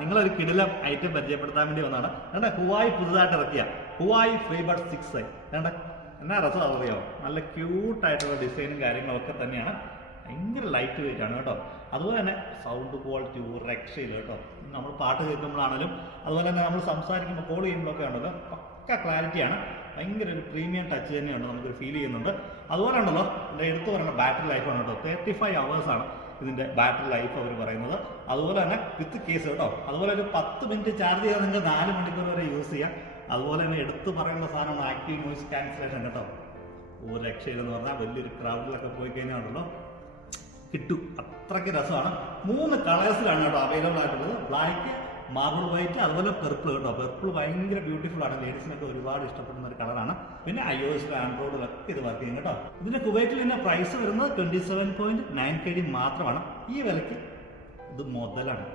നിങ്ങളൊരു കിടിലം ഐറ്റം പരിചയപ്പെടുത്താൻ വേണ്ടി വന്നതാണ്. വേണ്ട ഹുവായി പുതുതായിട്ട് ഇറക്കിയ ഹുവായി ഫ്രീബഡ് 6i. വേണ്ട എന്നാ രസം അറിയോ, നല്ല ക്യൂട്ടായിട്ടുള്ള ഡിസൈനും കാര്യങ്ങളൊക്കെ തന്നെയാണ്. ഭയങ്കര ലൈറ്റ് വെയിറ്റ് ആണ് കേട്ടോ. അതുപോലെ തന്നെ സൗണ്ട് ക്വാളിറ്റി ഒരു രക്ഷയില്ല കേട്ടോ. നമ്മൾ പാട്ട് കേൾക്കുമ്പോഴാണെങ്കിലും അതുപോലെ തന്നെ നമ്മൾ സംസാരിക്കുമ്പോൾ കോൾ ചെയ്യുമ്പോഴൊക്കെ ഉണ്ടല്ലോ പക്ക ക്ലാരിറ്റിയാണ്. ഭയങ്കര ഒരു പ്രീമിയം ടച്ച് തന്നെയുണ്ട്, നമുക്കൊരു ഫീൽ ചെയ്യുന്നുണ്ട്. അതുപോലെ ഉണ്ടല്ലോ എൻ്റെ എടുത്തു പറയുന്ന ബാറ്ററി ലൈഫാണ് കേട്ടോ. 35 hours ആണ് ഇതിൻ്റെ ബാറ്ററി ലൈഫ് അവർ പറയുന്നത്. അതുപോലെ തന്നെ വിത്ത് കേസ് കേട്ടോ. അതുപോലെ ഒരു 10 മിനിറ്റ് ചാർജ് ചെയ്താൽ നിങ്ങൾക്ക് 4 മണിക്കൂർ വരെ യൂസ് ചെയ്യാം. അതുപോലെ തന്നെ എടുത്തു പറയുന്ന സാധനമാണ് ആക്റ്റീവ് നോയിസ് ക്യാൻസലേഷൻ കേട്ടോ. ഒരു രക്ഷയില്ലെന്ന് പറഞ്ഞാൽ വലിയൊരു ക്രൗഡിലൊക്കെ പോയി കഴിഞ്ഞാണല്ലോ കിട്ടും, അത്രയ്ക്ക് രസമാണ്. 3 കളേഴ്സിലാണ് കേട്ടോ അവൈലബിൾ ആയിട്ടുള്ളത്. ബ്ലാക്ക്, മാർബിൾ വൈറ്റ്, അതുപോലെ പെർപ്പിൾ കേട്ടോ. പെർപ്പിൾ ഭയങ്കര ബ്യൂട്ടിഫുൾ ആണ്, ലേഡീസിനൊക്കെ ഒരുപാട് ഇഷ്ടപ്പെടുന്ന ഒരു കളറാണ്. പിന്നെ iOS ആൻഡ്രോയിഡിലൊക്കെ ഇത് വർക്ക് ചെയ്യും കേട്ടോ. ഇതിന്റെ കുവൈറ്റിൽ തന്നെ പ്രൈസ് വരുന്നത് 27.9 KD മാത്രമാണ്. ഈ വിലയ്ക്ക് ഇത് മുതലാണ്.